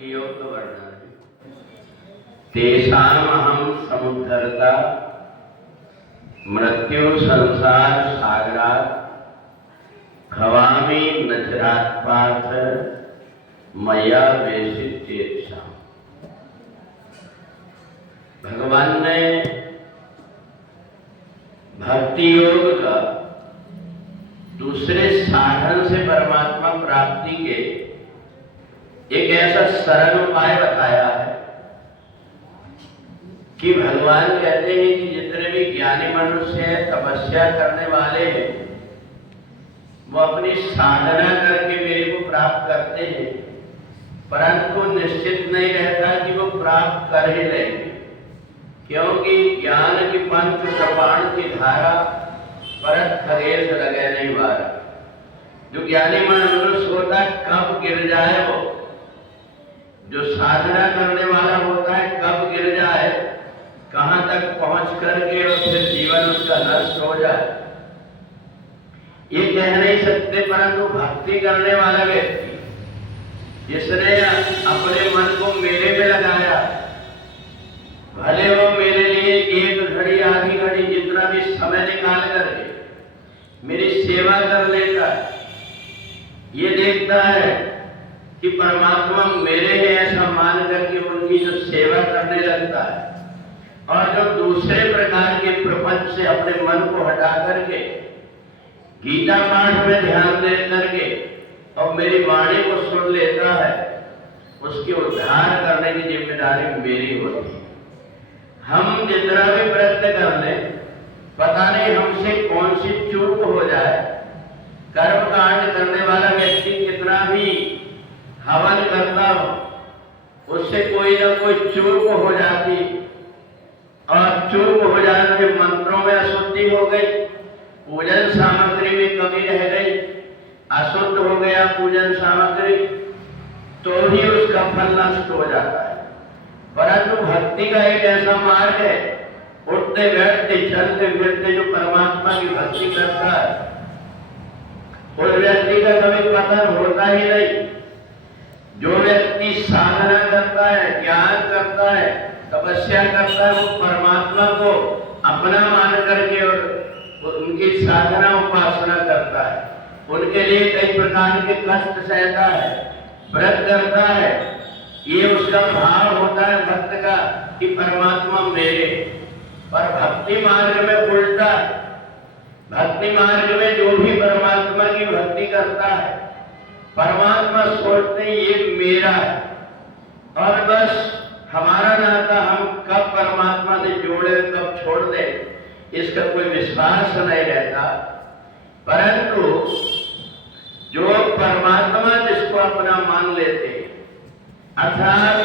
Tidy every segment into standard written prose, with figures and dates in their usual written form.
भक्ति योग का वर्णन है। तेषाम अहम समुद्धरता मृत्यु संसार सागरात खवामी नचरात्पाथ मया वेशित चेतसा। भगवान ने भक्ति योग का दूसरे साधन से परमात्मा प्राप्ति के एक ऐसा सरल उपाय बताया है कि भगवान कहते हैं कि जितने भी ज्ञानी मनुष्य हैं, तपस्या करने वाले हैं, वो अपनी साधना करके मेरे को प्राप्त करते हैं, परंतु निश्चित नहीं रहता कि वो प्राप्त कर ही लेंगे, क्योंकि ज्ञान की पंच प्रपाण की धारा परत खगेश लगे नहीं बार। जो ज्ञानी मनुष्य होता है कब गिर जाए, वो जो साधना करने वाला होता है कब गिर जाए, कहां तक पहुंच करके और फिर जीवन उसका नष्ट हो जाए, ये कह नहीं सकते। परंतु भक्ति करने वाला व्यक्ति जिसने अपने मन को मेले में लगाया, भले वो मेरे लिए एक घड़ी आधी घड़ी जितना भी समय निकाल करके मेरी सेवा कर लेता है, ये देखता है कि परमात्मा मेरे हैं ऐसा मान करके उनकी जो सेवा करने लगता है, और जो दूसरे प्रकार के प्रपंच से अपने मन को हटा करके गीता पाठ में ध्यान दे करके और मेरी वाणी को सुन लेता है, उसके उद्धार करने की जिम्मेदारी मेरी होती है। हम जितना भी प्रयत्न कर लें, पता नहीं हमसे कौन सी चूक हो जाए। कर्म कांड करने वाला व्यक्ति कितना भी हवन करता हो, उससे कोई ना कोई चूक हो जाती, और चूक हो जाने से मंत्रों में अशुद्धि हो गई, पूजन सामग्री में कमी रह गई, अशुद्ध हो गया पूजन सामग्री, तो ही उसका फल नष्ट हो जाता है। परंतु भक्ति का एक ऐसा मार्ग है, उठते बैठते चलते फिरते जो परमात्मा की भक्ति करता है, उस व्यक्ति का कभी पतन होता ही नहीं। जो व्यक्ति साधना करता है, ज्ञान करता है, तपस्या करता है, वो परमात्मा को अपना मान करके और उनकी साधना उपासना करता है, उनके लिए कई प्रकार के कष्ट सहता है, व्रत करता है। ये उसका भाव होता है भक्त का कि परमात्मा मेरे। पर भक्ति मार्ग में उल्टा, भक्ति मार्ग में जो भी परमात्मा की भक्ति करता है, परमात्मा सोचते ये मेरा है, और बस हमारा नाता हम कब परमात्मा से जोड़े कब छोड़ दे, इसका कोई विश्वास नहीं रहता। परंतु जो परमात्मा जिसको अपना मान लेते, अर्थात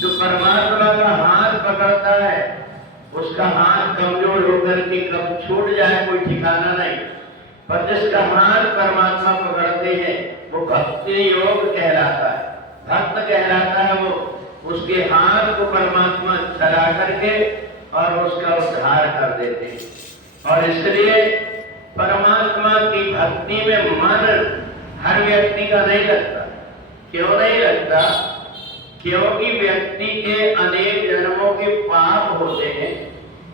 जो परमात्मा का हाथ पकड़ता है, उसका हाथ कमजोर होकर के कब छूट जाए कोई ठिकाना नहीं। पर जिसका हाथ परमात्मा पकड़ते हैं वो भक्ति योग कहलाता है, भक्त कहलाता है। वो उसके हाथ को परमात्मा चला करके और उसका उद्धार कर देते हैं। और इसलिए परमात्मा की भक्ति में मन हर व्यक्ति का नहीं लगता। क्यों नहीं लगता? क्योंकि व्यक्ति के अनेक जन्मों के पाप होते हैं,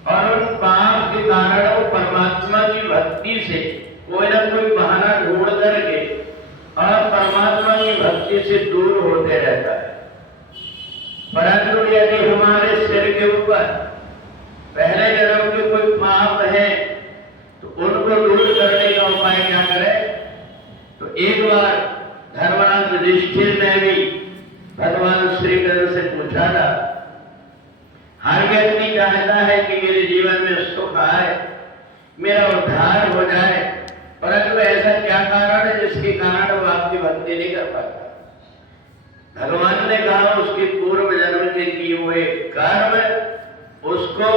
और उन पाप के कारण वो परमात्मा की भक्ति से कोई ना कोई बहाना ढूंढ करके और परमात्मा की भक्ति से दूर होते रहता है। परंतु यदि हमारे सिर के ऊपर पहले जन्म के कोई पाप है, तो उनको दूर करने का उपाय क्या करें? तो एक बार धर्मराज युधिष्ठिर ने भी भगवान श्री कृष्ण से पूछा था, हर व्यक्ति चाहता है कि मेरे जीवन में सुख आए, मेरा उद्धार हो जाए, परंतु ऐसा क्या कारण है जिसके कारण वो आपकी भक्ति नहीं कर पाता? भगवान ने कहा उसके पूर्व जन्म के किए हुए कर्म उसको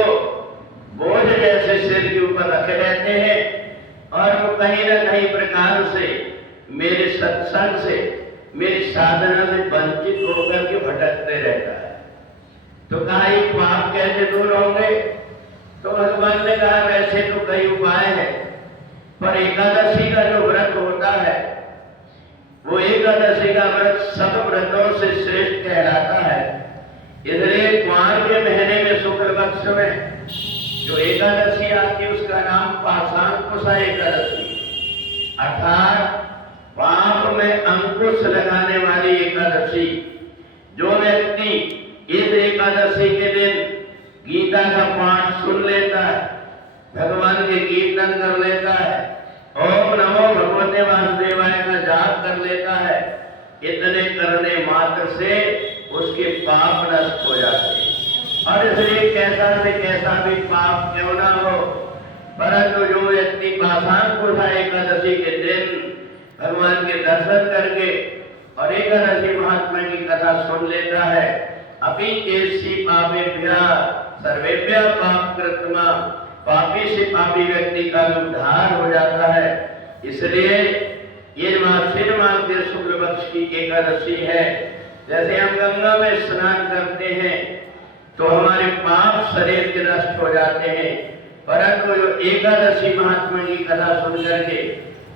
बोझ जैसे सिर के ऊपर रखे रहते हैं, और वो कहीं न कहीं प्रकार से मेरे सत्संग से, मेरी साधना से वंचित होकर के भटकते रहता है। तो कहा ये पाप कैसे दूर होंगे? तो भगवान ने कहा वैसे तो कई उपाय है, पर एकादशी का जो व्रत होता है, वो एकादशी का व्रत सब व्रतों से श्रेष्ठ कहलाता है। पक्ष में जो एकादशी आती है उसका नाम पाशांकुशा एकादशी, अर्थात पाप में अंकुश लगाने वाली एकादशी। जो व्यक्ति इस एकादशी के दिन गीता का पाठ सुन लेता है, भगवान के कीर्तन कर लेता है, ओम नमो भगवते वासुदेवाय का जाप कर लेता है, इतने करने मात्र से उसके पाप नष्ट हो जाते हैं। और इसलिए कैसा से कैसा भी पाप क्यों ना हो, परंतु जो व्यक्ति पाशांकुशा एकादशी के दिन भगवान के दर्शन करके और एकादशी महात्मा की कथा सुन लेता है, अपि केशी पापेभ्यः सर्वेभ्यः पाप कृत्वा, पापी से पापी व्यक्ति का उद्धार हो जाता है। इसलिए ये मासीन मास के शुक्ल पक्ष की एकादशी है। जैसे हम गंगा में स्नान करते हैं तो हमारे पाप शरीर के नष्ट हो जाते हैं, परंतु जो एकादशी महात्मा की कथा सुन करके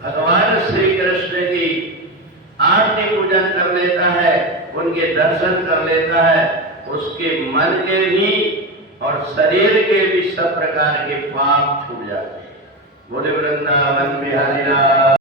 भगवान श्री कृष्ण की आरती पूजन कर लेता है, उनके दर्शन कर लेता है, उसके मन के भी और शरीर के भी सब प्रकार के पाप छूट जाते हैं। बोले वृंदावन बिहारी लाल।